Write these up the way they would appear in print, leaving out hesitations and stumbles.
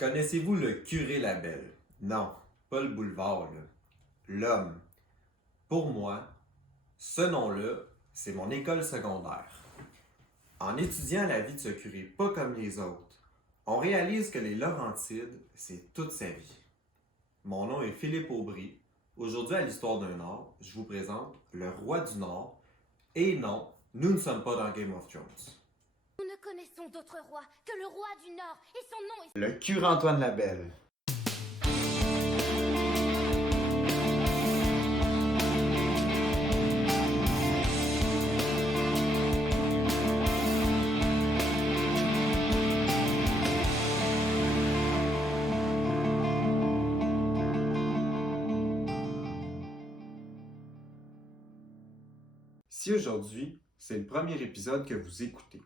Connaissez-vous le curé Labelle? Non, pas le boulevard, là. L'homme. Pour moi, ce nom-là, c'est mon école secondaire. En étudiant la vie de ce curé pas comme les autres, on réalise que les Laurentides, c'est toute sa vie. Mon nom est Philippe Aubry. Aujourd'hui, à l'Histoire d'un Nord, je vous présente le roi du Nord. Et non, nous ne sommes pas dans Game of Thrones. Nous ne connaissons d'autre roi que le roi du Nord, et son nom est... Le curé Antoine Labelle. Si aujourd'hui, c'est le premier épisode que vous écoutez,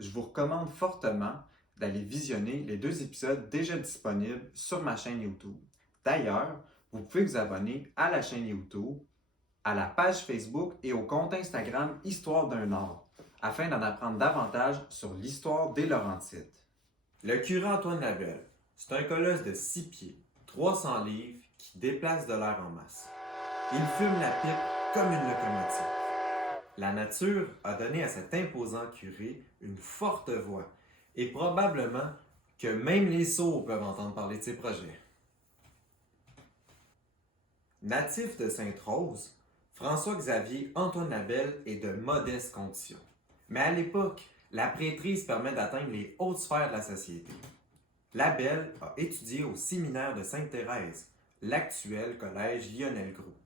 je vous recommande fortement d'aller visionner les 2 épisodes déjà disponibles sur ma chaîne YouTube. D'ailleurs, vous pouvez vous abonner à la chaîne YouTube, à la page Facebook et au compte Instagram Histoire d'un Nord, afin d'en apprendre davantage sur l'histoire des Laurentides. Le curé Antoine Labelle, c'est un colosse de 6 pieds, 300 livres, qui déplace de l'air en masse. Il fume la pipe comme une locomotive. La nature a donné à cet imposant curé une forte voix, et probablement que même les sourds peuvent entendre parler de ses projets. Natif de Sainte-Rose, François-Xavier Antoine Labelle est de modestes conditions. Mais à l'époque, la prêtrise permet d'atteindre les hautes sphères de la société. Labelle a étudié au séminaire de Sainte-Thérèse, l'actuel collège Lionel Groulx.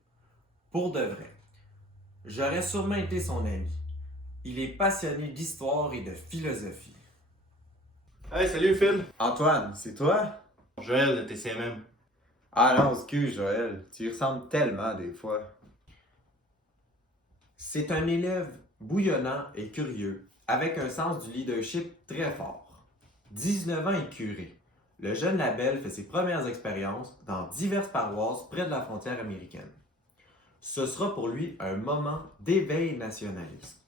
Pour de vrai. J'aurais sûrement été son ami. Il est passionné d'histoire et de philosophie. Hey, salut Phil! Antoine, c'est toi? Joël de TCMM. Ah non, excuse Joël, tu y ressembles tellement des fois. C'est un élève bouillonnant et curieux, avec un sens du leadership très fort. 19 ans et curé, le jeune Labelle fait ses premières expériences dans diverses paroisses près de la frontière américaine. Ce sera pour lui un moment d'éveil nationaliste.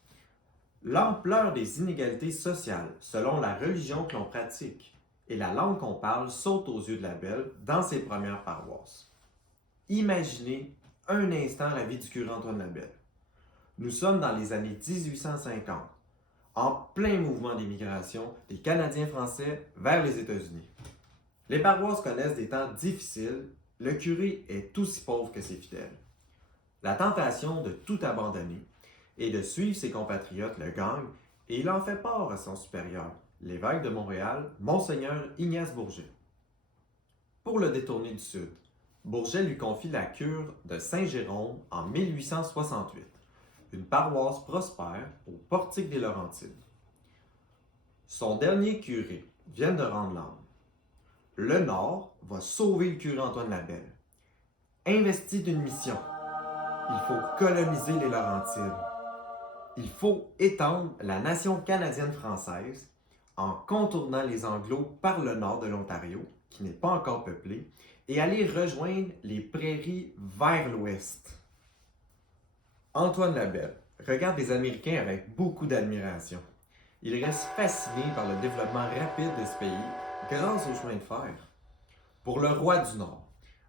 L'ampleur des inégalités sociales selon la religion que l'on pratique et la langue qu'on parle saute aux yeux de Labelle dans ses premières paroisses. Imaginez un instant la vie du curé Antoine Labelle. Nous sommes dans les années 1850, en plein mouvement d'émigration des Canadiens français vers les États-Unis. Les paroisses connaissent des temps difficiles, le curé est aussi pauvre que ses fidèles. La tentation de tout abandonner et de suivre ses compatriotes le gagne et il en fait part à son supérieur, l'évêque de Montréal, Monseigneur Ignace Bourget. Pour le détourner du Sud, Bourget lui confie la cure de Saint-Jérôme en 1868, une paroisse prospère au portique des Laurentides. Son dernier curé vient de rendre l'âme. Le Nord va sauver le curé Antoine Labelle. Investi d'une mission, il faut coloniser les Laurentides. Il faut étendre la nation canadienne-française en contournant les Anglos par le nord de l'Ontario, qui n'est pas encore peuplé, et aller rejoindre les prairies vers l'ouest. Antoine Labelle regarde les Américains avec beaucoup d'admiration. Il reste fasciné par le développement rapide de ce pays grâce au chemin de fer. Pour le roi du Nord,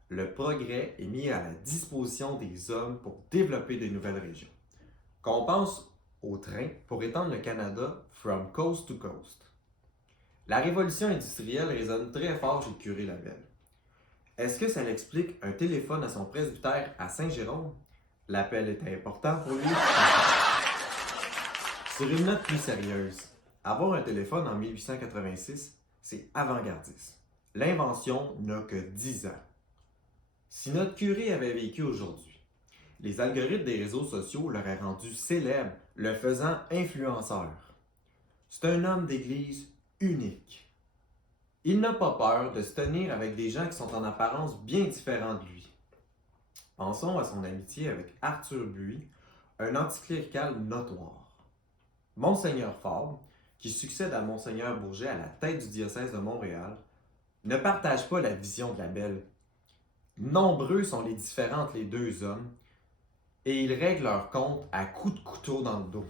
le progrès est mis à la disposition des hommes pour développer de nouvelles régions. Qu'on pense au train pour étendre le Canada from coast to coast. La révolution industrielle résonne très fort chez le curé Labelle. Est-ce que ça l'explique un téléphone à son presbytère à Saint-Jérôme? L'appel était important pour lui. Sur une note plus sérieuse, avoir un téléphone en 1886, c'est avant-gardiste. L'invention n'a que 10 ans. Si notre curé avait vécu aujourd'hui, les algorithmes des réseaux sociaux l'auraient rendu célèbre, le faisant influenceur. C'est un homme d'église unique. Il n'a pas peur de se tenir avec des gens qui sont en apparence bien différents de lui. Pensons à son amitié avec Arthur Buis, un anticlérical notoire. Monseigneur Fabre, qui succède à Monseigneur Bourget à la tête du diocèse de Montréal, ne partage pas la vision de Labelle. Nombreux sont les différends entre les deux hommes, et ils règlent leur compte à coups de couteau dans le dos.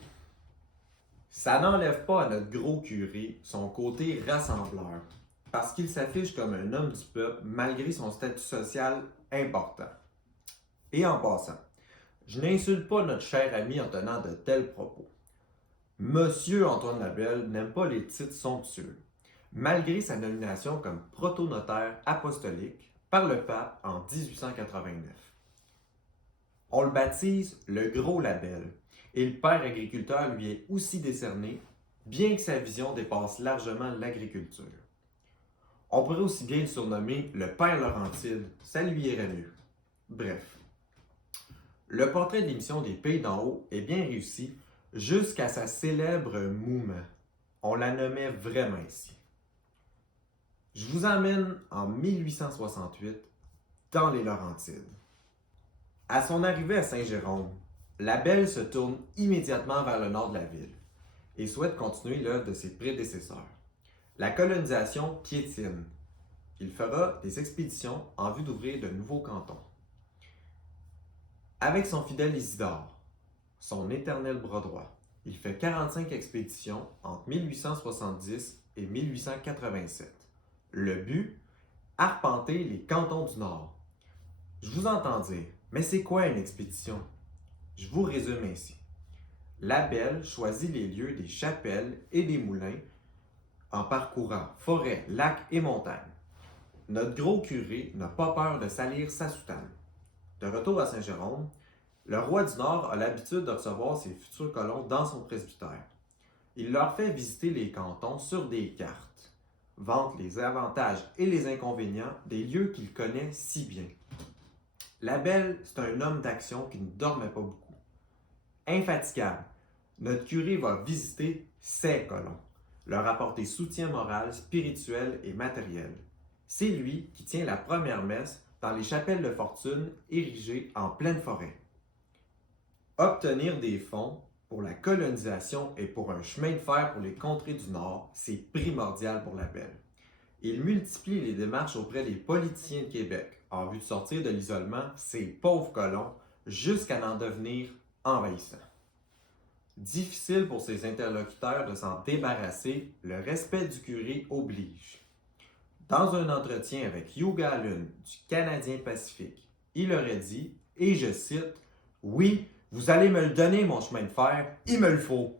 Ça n'enlève pas à notre gros curé son côté rassembleur, parce qu'il s'affiche comme un homme du peuple malgré son statut social important. Et en passant, je n'insulte pas notre cher ami en tenant de tels propos. Monsieur Antoine Labelle n'aime pas les titres somptueux, malgré sa nomination comme protonotaire apostolique par le pape en 1889. On le baptise le Gros Labelle et le père agriculteur lui est aussi décerné, bien que sa vision dépasse largement l'agriculture. On pourrait aussi bien le surnommer le père Laurentide, ça lui irait mieux. Bref. Le portrait de l'émission des Pays d'en haut est bien réussi jusqu'à sa célèbre mouvement. On la nommait vraiment ainsi. Je vous emmène en 1868 dans les Laurentides. À son arrivée à Saint-Jérôme, Labelle se tourne immédiatement vers le nord de la ville et souhaite continuer l'œuvre de ses prédécesseurs. La colonisation piétine. Il fera des expéditions en vue d'ouvrir de nouveaux cantons. Avec son fidèle Isidore, son éternel bras droit, il fait 45 expéditions entre 1870 et 1887. Le but, arpenter les cantons du Nord. Je vous entends dire, mais c'est quoi une expédition? Je vous résume ainsi. Labelle choisit les lieux des chapelles et des moulins en parcourant forêts, lacs et montagnes. Notre gros curé n'a pas peur de salir sa soutane. De retour à Saint-Jérôme, le roi du Nord a l'habitude de recevoir ses futurs colons dans son presbytère. Il leur fait visiter les cantons sur des cartes, vante les avantages et les inconvénients des lieux qu'il connaît si bien. Labelle, c'est un homme d'action qui ne dormait pas beaucoup. Infatigable, notre curé va visiter ses colons, leur apporter soutien moral, spirituel et matériel. C'est lui qui tient la première messe dans les chapelles de fortune érigées en pleine forêt. Obtenir des fonds pour la colonisation et pour un chemin de fer pour les contrées du Nord, c'est primordial pour Labelle. Il multiplie les démarches auprès des politiciens de Québec en vue de sortir de l'isolement ces pauvres colons jusqu'à en devenir envahissants. Difficile pour ses interlocuteurs de s'en débarrasser, le respect du curé oblige. Dans un entretien avec Hugh Gallen du Canadien Pacifique, il aurait dit, et je cite, « Oui, vous allez me le donner, mon chemin de fer, il me le faut. »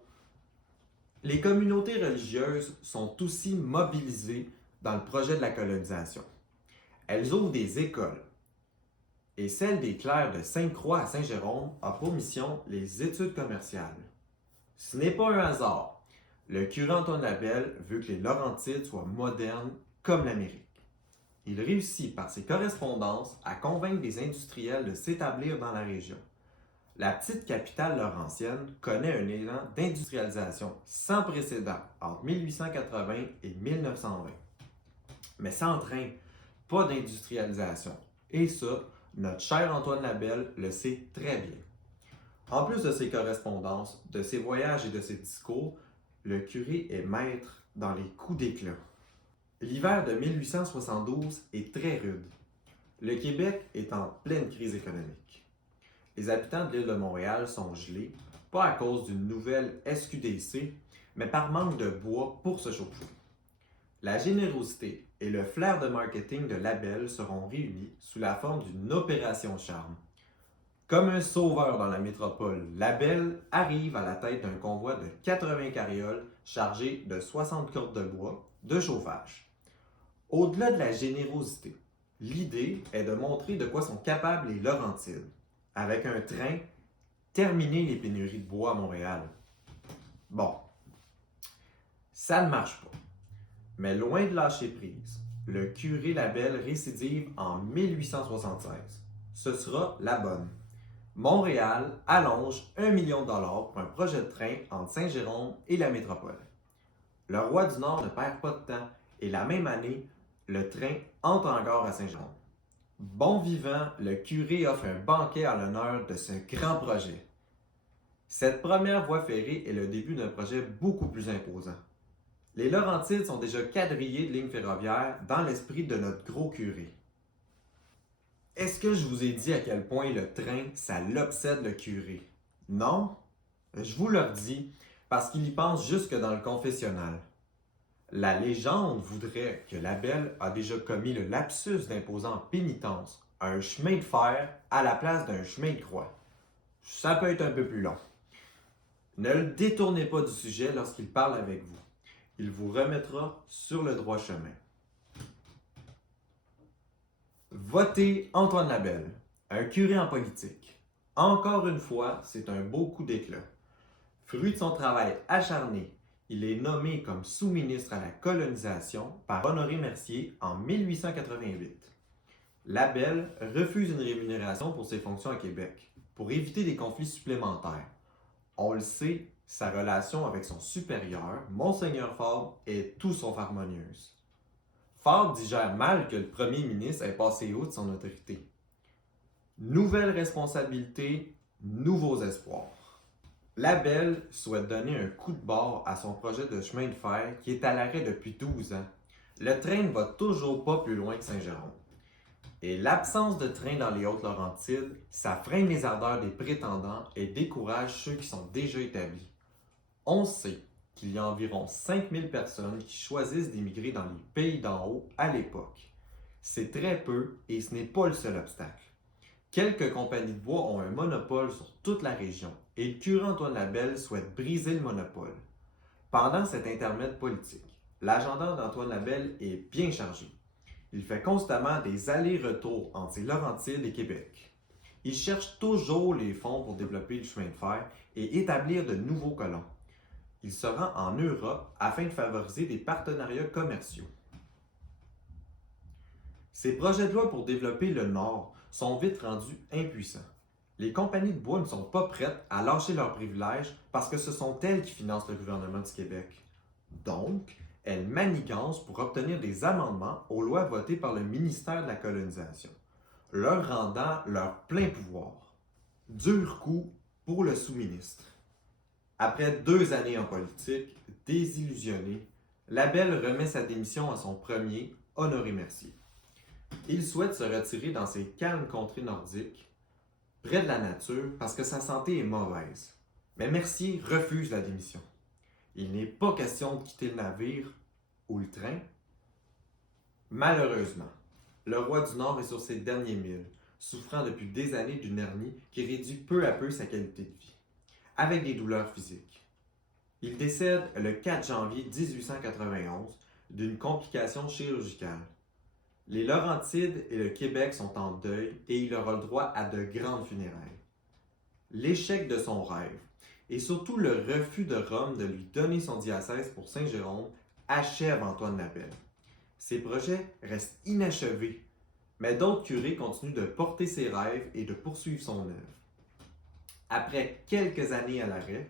Les communautés religieuses sont aussi mobilisées dans le projet de la colonisation. Elles ouvrent des écoles. Et celle des clercs de Sainte-Croix à Saint-Jérôme a pour mission les études commerciales. Ce n'est pas un hasard. Le curé Antoine Labelle veut que les Laurentides soient modernes comme l'Amérique. Il réussit par ses correspondances à convaincre des industriels de s'établir dans la région. La petite capitale laurentienne connaît un élan d'industrialisation sans précédent entre 1880 et 1920. Mais sans train, pas d'industrialisation. Et ça, notre cher Antoine Labelle le sait très bien. En plus de ses correspondances, de ses voyages et de ses discours, le curé est maître dans les coups d'éclat. L'hiver de 1872 est très rude. Le Québec est en pleine crise économique. Les habitants de l'île de Montréal sont gelés, pas à cause d'une nouvelle SQDC, mais par manque de bois pour se chauffer. La générosité et le flair de marketing de Labelle seront réunis sous la forme d'une opération charme. Comme un sauveur dans la métropole, Labelle arrive à la tête d'un convoi de 80 carrioles chargées de 60 cordes de bois de chauffage. Au-delà de la générosité, l'idée est de montrer de quoi sont capables les Laurentides. Avec un train, terminer les pénuries de bois à Montréal. Bon, ça ne marche pas. Mais loin de lâcher prise, le curé Labelle récidive en 1876. Ce sera la bonne. Montréal allonge 1 million de dollars pour un projet de train entre Saint-Jérôme et la métropole. Le roi du Nord ne perd pas de temps et la même année, le train entre encore à Saint-Jérôme. Bon vivant, le curé offre un banquet à l'honneur de ce grand projet. Cette première voie ferrée est le début d'un projet beaucoup plus imposant. Les Laurentides sont déjà quadrillés de lignes ferroviaires dans l'esprit de notre gros curé. Est-ce que je vous ai dit à quel point le train, ça l'obsède le curé? Non? Je vous le redis, parce qu'il y pense jusque dans le confessionnal. La légende voudrait que Labelle a déjà commis le lapsus d'imposer en pénitence un chemin de fer à la place d'un chemin de croix. Ça peut être un peu plus long. Ne le détournez pas du sujet lorsqu'il parle avec vous. Il vous remettra sur le droit chemin. Votez Antoine Labelle, un curé en politique. Encore une fois, c'est un beau coup d'éclat. Fruit de son travail acharné, il est nommé comme sous-ministre à la colonisation par Honoré Mercier en 1888. Labelle refuse une rémunération pour ses fonctions à Québec, pour éviter des conflits supplémentaires. On le sait, sa relation avec son supérieur, Monseigneur Fabre, est tout sauf harmonieuse. Fabre digère mal que le premier ministre ait passé haut de son autorité. Nouvelle responsabilité, nouveaux espoirs. Labelle souhaite donner un coup de barre à son projet de chemin de fer qui est à l'arrêt depuis 12 ans. Le train ne va toujours pas plus loin que Saint-Jérôme. Et l'absence de train dans les Hautes-Laurentides, ça freine les ardeurs des prétendants et décourage ceux qui sont déjà établis. On sait qu'il y a environ 5000 personnes qui choisissent d'émigrer dans les pays d'en haut à l'époque. C'est très peu et ce n'est pas le seul obstacle. Quelques compagnies de bois ont un monopole sur toute la région et le curé Antoine Labelle souhaite briser le monopole. Pendant cet intermède politique, l'agenda d'Antoine Labelle est bien chargé. Il fait constamment des allers-retours entre les Laurentides et Québec. Il cherche toujours les fonds pour développer le chemin de fer et établir de nouveaux colons. Il se rend en Europe afin de favoriser des partenariats commerciaux. Ces projets de loi pour développer le Nord sont vite rendus impuissants. Les compagnies de bois ne sont pas prêtes à lâcher leurs privilèges parce que ce sont elles qui financent le gouvernement du Québec. Donc, elles manigancent pour obtenir des amendements aux lois votées par le ministère de la Colonisation, leur rendant leur plein pouvoir. Dur coup pour le sous-ministre. Après 2 années en politique, désillusionné, Labelle remet sa démission à son premier, Honoré Mercier. Il souhaite se retirer dans ses calmes contrées nordiques, près de la nature, parce que sa santé est mauvaise. Mais Mercier refuse la démission. Il n'est pas question de quitter le navire ou le train. Malheureusement, le roi du Nord est sur ses derniers milles, souffrant depuis des années d'une hernie qui réduit peu à peu sa qualité de vie, avec des douleurs physiques. Il décède le 4 janvier 1891 d'une complication chirurgicale. Les Laurentides et le Québec sont en deuil et il aura le droit à de grandes funérailles. L'échec de son rêve et surtout le refus de Rome de lui donner son diocèse pour Saint-Jérôme achève Antoine Labelle. Ses projets restent inachevés, mais d'autres curés continuent de porter ses rêves et de poursuivre son œuvre. Après quelques années à l'arrêt,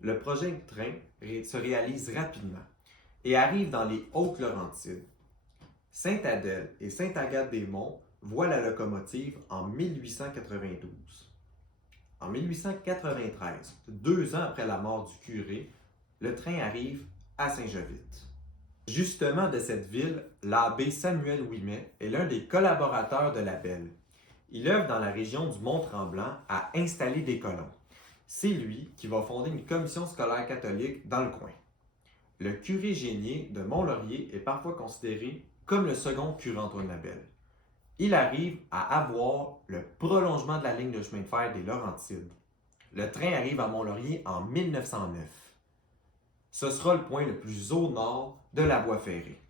le projet de train se réalise rapidement et arrive dans les Hautes-Laurentides. Sainte-Adèle et Sainte-Agathe-des-Monts voient la locomotive en 1892. En 1893, 2 ans après la mort du curé, le train arrive à Saint-Jovite. Justement de cette ville, l'abbé Samuel Ouimet est l'un des collaborateurs de Labelle. Il œuvre dans la région du Mont-Tremblant à installer des colons. C'est lui qui va fonder une commission scolaire catholique dans le coin. Le curé Génier de Mont-Laurier est parfois considéré comme le second curé Antoine Labelle. Il arrive à avoir le prolongement de la ligne de chemin de fer des Laurentides. Le train arrive à Mont-Laurier en 1909. Ce sera le point le plus au nord de la voie ferrée.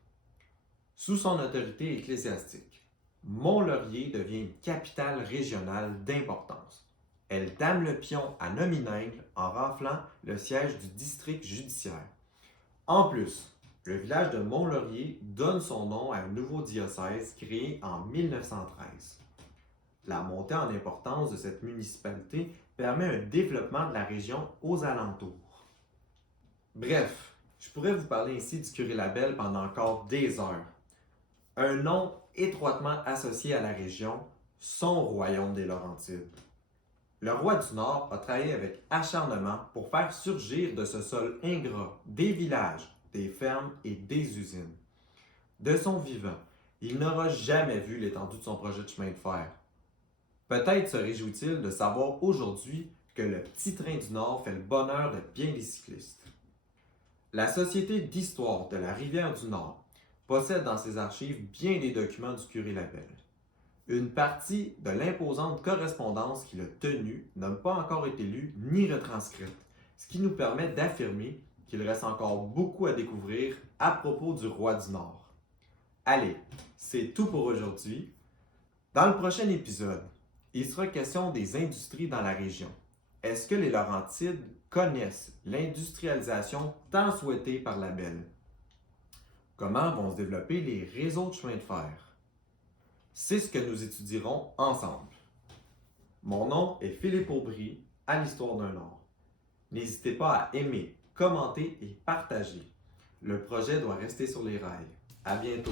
Sous son autorité ecclésiastique, Mont-Laurier devient une capitale régionale d'importance. Elle dame le pion à Nominègle en raflant le siège du district judiciaire. En plus, le village de Mont-Laurier donne son nom à un nouveau diocèse créé en 1913. La montée en importance de cette municipalité permet un développement de la région aux alentours. Bref, je pourrais vous parler ici du curé Labelle pendant encore des heures. Un nom étroitement associé à la région, son royaume des Laurentides. Le roi du Nord a travaillé avec acharnement pour faire surgir de ce sol ingrat des villages, des fermes et des usines. De son vivant, il n'aura jamais vu l'étendue de son projet de chemin de fer. Peut-être se réjouit-il de savoir aujourd'hui que le petit train du Nord fait le bonheur de bien des cyclistes. La Société d'histoire de la Rivière-du-Nord possède dans ses archives bien des documents du curé Labelle. Une partie de l'imposante correspondance qu'il a tenue n'a pas encore été lue ni retranscrite, ce qui nous permet d'affirmer qu'il reste encore beaucoup à découvrir à propos du roi du Nord. Allez, c'est tout pour aujourd'hui. Dans le prochain épisode, il sera question des industries dans la région. Est-ce que les Laurentides connaissent l'industrialisation tant souhaitée par Labelle? Comment vont se développer les réseaux de chemin de fer? C'est ce que nous étudierons ensemble. Mon nom est Philippe Aubry, à l'Histoire d'un Nord. N'hésitez pas à aimer, commenter et partager. Le projet doit rester sur les rails. À bientôt!